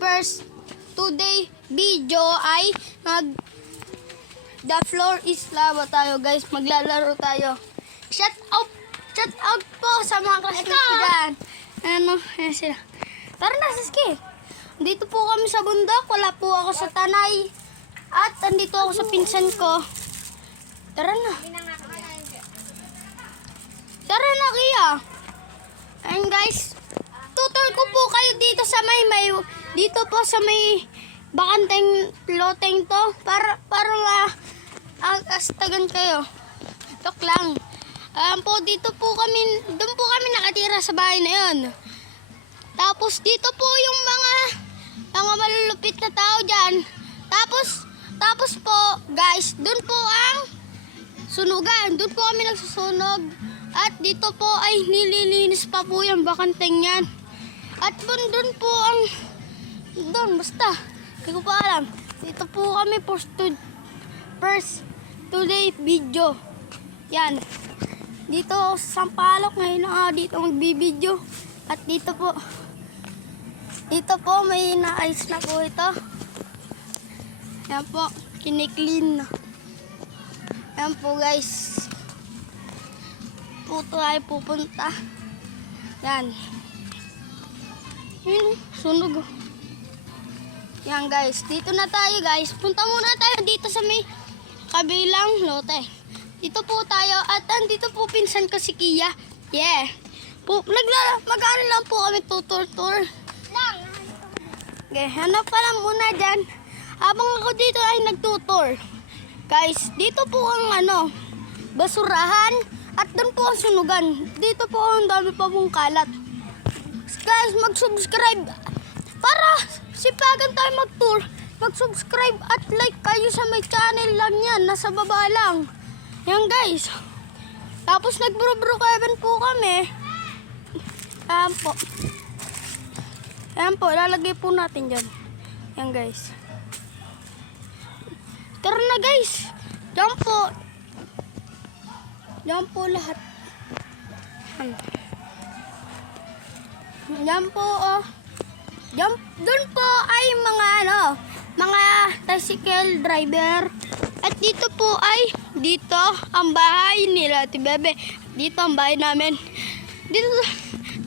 first today video ay the floor is lava tayo guys. Maglalaro tayo. Shout out po sa mga classmates ko dyan. Ayan sila. Tara na, Siski. Dito po kami sa bundok. Wala po ako sa tanay. At andito ako sa pinsan ko. Tara na. Tara na, Kia. Ayan guys. Tutor ko po kayo dito sa may dito po sa may bakanteng loteng to. Para astagan kayo. Tok lang. Po, dito po kami, doon po kami nakatira sa bahay na yun. Tapos dito po yung mga malulupit na tao dyan. Tapos po, guys, doon po ang sunugan. Doon po kami nagsusunog. At dito po ay nililinis pa po yung bakanteng yan. At doon po ang, basta, hindi ko pa alam. Dito po kami first today video. Yan. Dito sa Sampaloc ngayon dito magbibideo. At dito po may naayos na po ito. Yan po, kiniklin na. Yan po guys. Po tayo pupunta. Yan. Yun, sunog. Yan guys, dito na tayo guys. Punta muna tayo dito sa may kabilang lote. Dito po tayo at andito po pinsan ko si Kia. Yeah. Mag-ano lang po kami tutor. Okay, hanap pa lang muna dyan. Habang ako dito ay nagtutor. Guys, dito po ang basurahan at doon po ang sunugan. Dito po ang dami pa pong kalat. Guys, mag-subscribe para sipagan tayo mag-tour. Mag-subscribe at like kayo sa may channel lang yan. Nasa baba lang. Yan guys. Tapos nag-bro Kevin po kami. Ayan po. Lalagay po natin dyan. Yan guys. Tara na guys. Diyan po. Diyan po lahat. Diyan po doon po ay mga tricycle driver. At dito po ay dito ang bahay nila Ate Bebe. Dito ang bahay namin.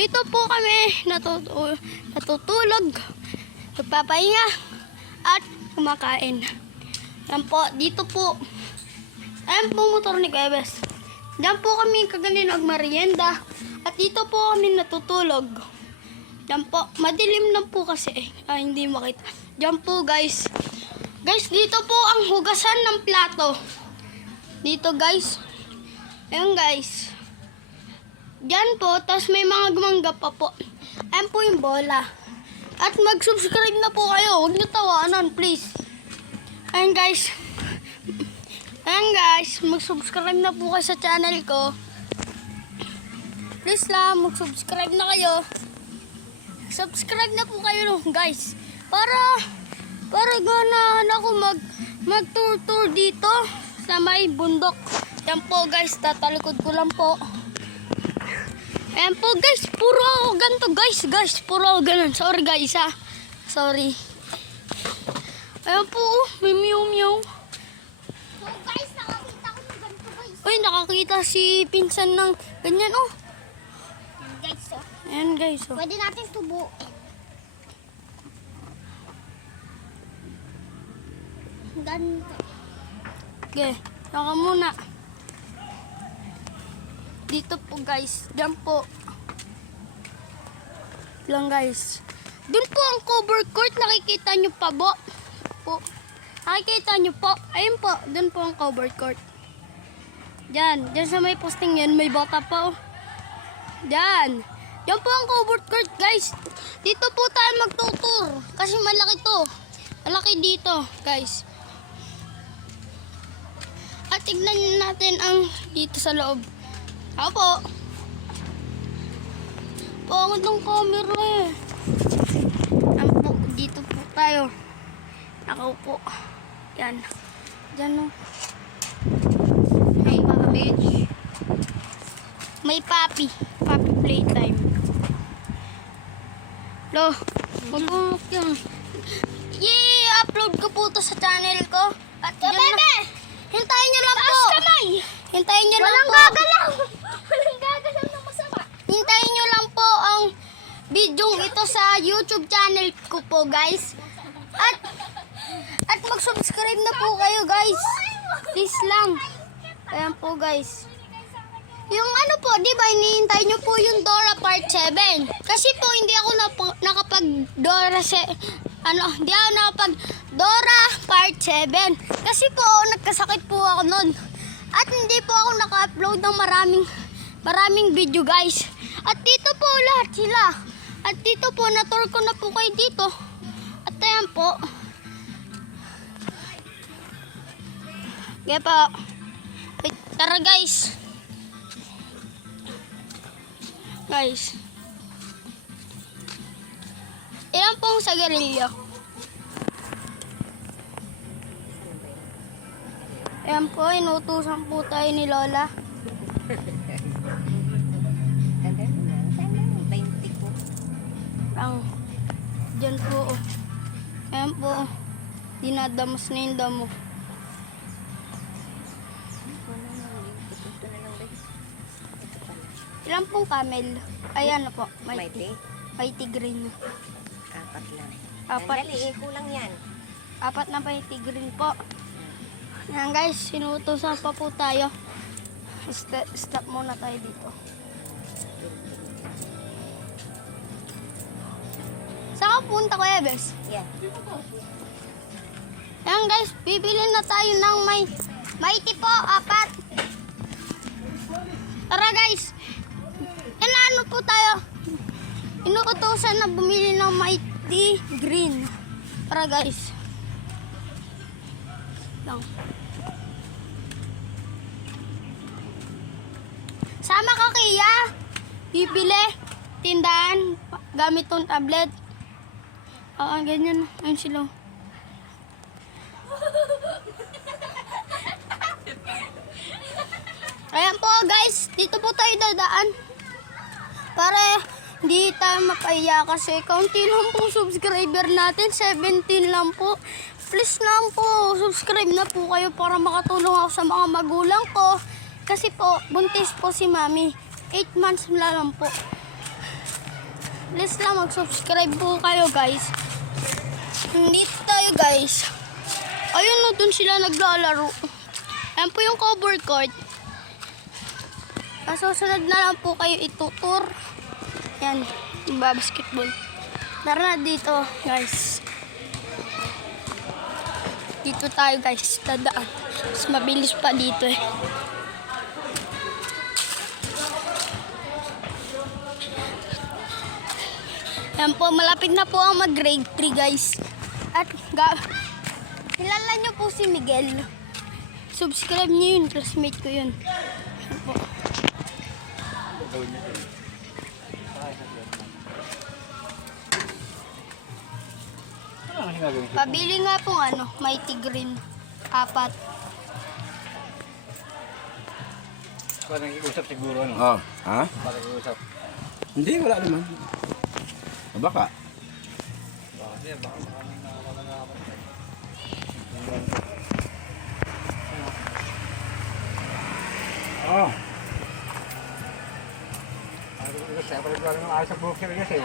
Dito po kami natutulog, nagpapahinga at kumakain. Yan po, dito po. Ayan po motor ni Kuwebes. Diyan po kami kaganin magmerienda. At dito po kami natutulog. Diyan po, madilim lang po kasi hindi makita. Diyan po guys. Guys, dito po ang hugasan ng plato. Dito guys. Ayan guys. Diyan po, tapos may mga gumangga pa po. Ayan po yung bola. At mag-subscribe na po kayo. Huwag niyo tawanan, please. Ayan guys. Ayan guys, mag-subscribe na po kayo sa channel ko. Please lang, mag-subscribe na kayo. Subscribe na po kayo guys. Para ganahan ako mag-tour dito sa may bundok. Yan po guys, tatalikod ko lang po. Ayan po guys, puro ganito guys, puro ganun. Sorry guys sorry. Ayan po, may meow. So guys, nakakita ko ng ganito guys. Uy, nakakita si pinsan ng ganyan Yan guys Ayan guys Pwede natin tubuin. Ganito. Okay, saka muna. Dito po guys, dyan po. Lang guys. Doon po ang cover court, nakikita nyo pa po. Nakikita nyo po. Ayun po, doon po ang cover court. Dyan sa may posting yan, may bata pa Dyan. Yan po ang cover court guys. Dito po tayo magtutur. Kasi malaki to. Malaki dito guys. At tignan natin ang dito sa loob. Ako po. Pangit ng camera po, dito po tayo. Nakaupo. Yan. Diyan Hey mga bitch. May papi playtime. Lo. Magkakak yan. I-upload ko po to sa channel ko. At yun na. Hintayin nyo lang po. Hintayin nyo lang po. Walang gagalaw na masama. Hintayin nyo lang po ang video ito sa YouTube channel ko po, guys. At mag-subscribe na po kayo, guys. Please lang. Ayan po, guys. Yung ano po, di ba, hinihintay nyo po yung Dora Part 7. Kasi po, hindi ako nakapag-Dora hindi ako nakapag-Dora Part 7. Kasi po, nagkasakit po ako nun. At hindi po ako naka-upload ng maraming video, guys. At dito po, lahat sila. At dito po, na-tour ko na po kayo dito. At ayan po. Kaya po. Wait, tara, guys. Guys. Ilan pong sagarilyo? Ayan po, inutusan po tayo ni Lola. Tanda mo na. Sana 20 ko. Ang, dyan po. Ayan po. Dinadamos na yung damo. Ito na lang. Ito na lang guys. Ito pala. Ilan pong camel? Ayan na po. Mighty? Mighty green. 4 lang. Apat. Dali, kulang yan. 4 na mighty green po. Ayan guys, sinutusan pa po tayo. Stop muna tayo dito. Saan ka punta, Kuya Bes? Yan. Ayan guys, bibili na tayo ng mighty po, 4. Tara guys, ano po tayo? Inuutosan na bumili ng mighty green. Tara guys. Lang. Sama ka Kiya. Bibili. Tindahan. Gamit tong tablet. Ganyan. Ayun sila. Ayan po guys. Dito po tayo dadaan. Para hindi tayo mapaiya kasi kaunti lang po subscriber natin. 17 lang po. Please lang po, subscribe na po kayo para makatulong ako sa mga magulang ko. Kasi po, buntis po si Mami. 8 months na lang po. Please lang, mag-subscribe po kayo guys. Dito tayo guys. Ayun no, dun sila naglalaro. Ayan po yung cover court. Susunod na lang po kayo itutur. Yan, yung basketball. Tara na dito, guys. Dito tayo, guys. Dadaan. Mas mabilis pa dito eh. Yan po, malapit na po ang mag-grade 3, guys. At, kilala nyo po si Miguel. Subscribe nyo yun, classmate ko yun. Yan po. Pabili nga pong mighty green. 4. Parang iusap siguro Oh, ha? Parang iusap. Hindi, wala naman. Baka. Oh. Saya pala ng ayos sa broker kasi.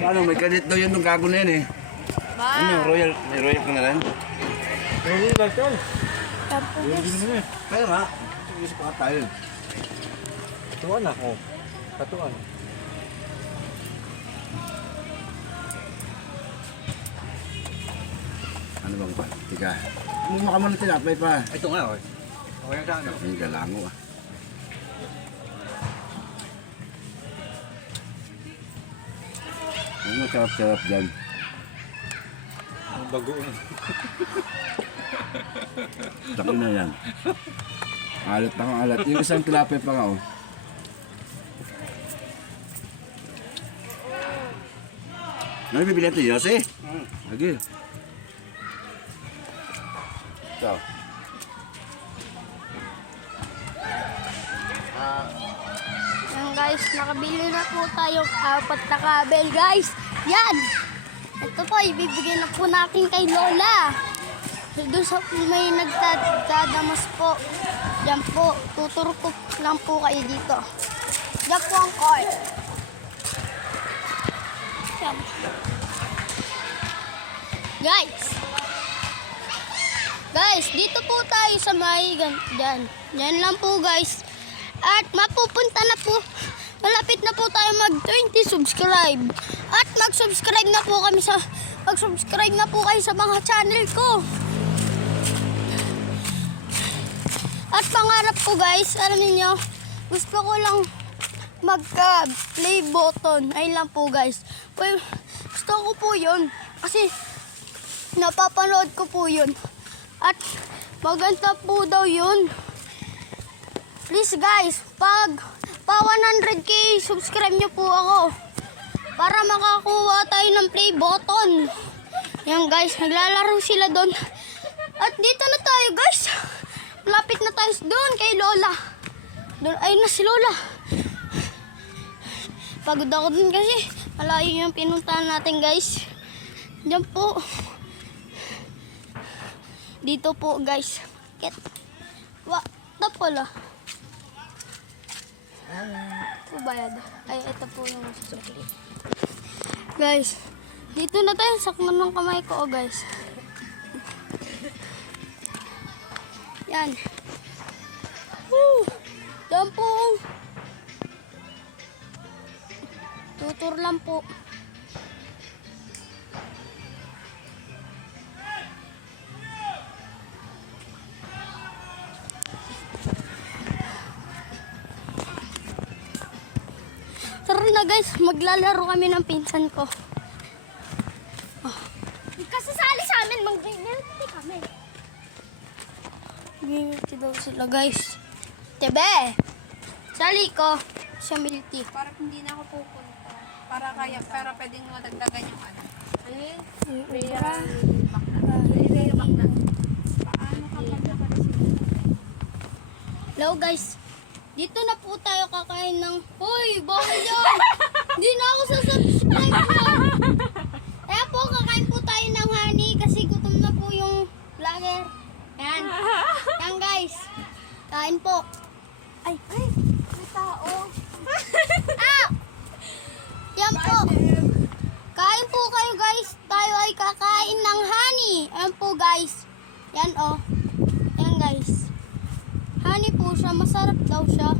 Ano, may kadit daw yun nung gago na yan eh. Ano, royal, may royal ka na rin? Hindi lang ito. Yan po, guys. Kaya nga, isip ka tayo. Katuan na. Oh. Katuan. Ano bang pa? Tika. Muma ka muna tinapay pa. Ito nga, okay. Okay sa ano? Hindi ka lango ah. Ano sarap-sarap dyan? Ang bagoong. Taki na yan. Alat pa nga alat. Yung isang tilapay pa nga oh. Ano bibili ito, Yossi? Lagi. Ito. Yan guys, nakabili na po tayong 4 na kabel guys. Yan. Ito po, ibibigay na po natin kay Lola. Doon sa may nagdadamas po. Yan po, tuturo ko lang po kayo dito. Yan po ang card. Yan. Guys, dito po tayo sa may dyan. Yan lang po guys. At mapupunta na po. Malapit na po tayo mag 20 subscribe. At mag-subscribe na po kami sa kayo sa mga channel ko. At pangarap ko guys, alam niyo, gusto ko lang magka-play button. Ayun lang po guys. Well, gusto ko po yun. Kasi napapanood ko po yun. At maganda po daw yun. Please guys, pa 100k subscribe nyo po ako. Para makakuha tayo ng play button. Yan guys, naglalaro sila doon. At dito na tayo guys. Malapit na tayo doon kay Lola. Doon, ayun na si Lola. Pagod ako dun kasi malayo yung pinuntahan natin guys. Diyan po. Dito po guys. Ito pala. Ito bayad. Ay, ito po yung susunod. Guys, dito na tayo. Sakman ng kamay ko guys. Yan. Woo! Diyan po. Tutur lang po. Tara na guys, maglalaro kami ng pinsan ko. Kasasali sa amin, mag-penalty kami. Gimilty daw sila guys. Tebe! Sali ko. Siya milty. Para hindi na ako pupunta. Para pwedeng mo dagdagan yung ano. Ano yun? Rhea Bakna. Paano kapag nakarasin? Hello guys. Dito na po tayo kakain ng... Hoy, bawal yun! Hindi na ako sasubscribe yun! Kaya po, kakain po tayo ng honey kasi gutom na po yung vlogger. Yan. Yan guys. Kain po. Ay, May tao. ah! Yan po. Kain po kayo guys. Tayo ay kakain ng honey. Ayan po guys. Yan oh. Yan guys. Honey po siya. Masarap daw siya.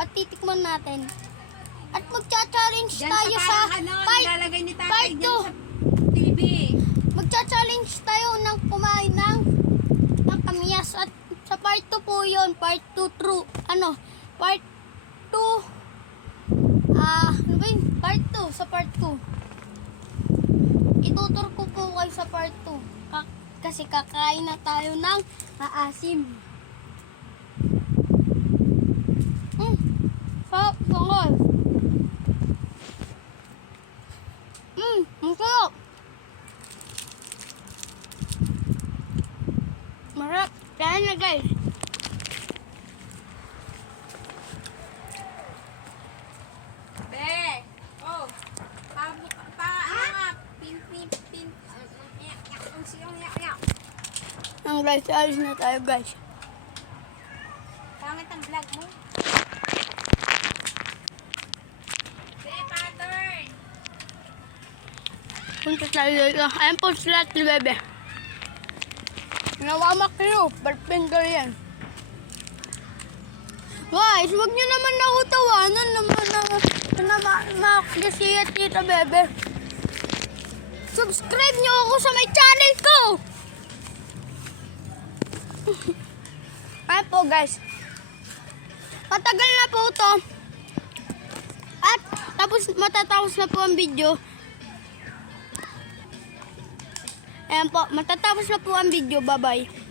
At titikman natin. At magcha-challenge tayo sa Nilalagay ni tatay part dyan sa TV. Magcha-challenge tayo ng kumain ng kamiyas. At sa part 2 po yun. Part 2 true. Part 2. Ano ba yun? Part 2. Sa part 2. Itutur ko po kayo sa part 2. Kasi kakain na tayo ng maasim. Bangol. Masarap. Marap. Kaya na guys. Be! Oh! Ano nga? Pin. Ang siyong yak. Ang guys, alis na tayo guys. Pangit ang vlog mo. Be, pattern! Punta tayo dito. Ayan po sila at bebe. Nawamak kayo. Barfinger yan. Guys, wag nyo naman ako tawanan na makakasiya tita bebe. Subscribe nyo ako sa may channel ko. Ayan po guys. Matagal na po ito. At tapos matatapos na po ang video. Ayan po, matatapos na po ang video. Bye-bye.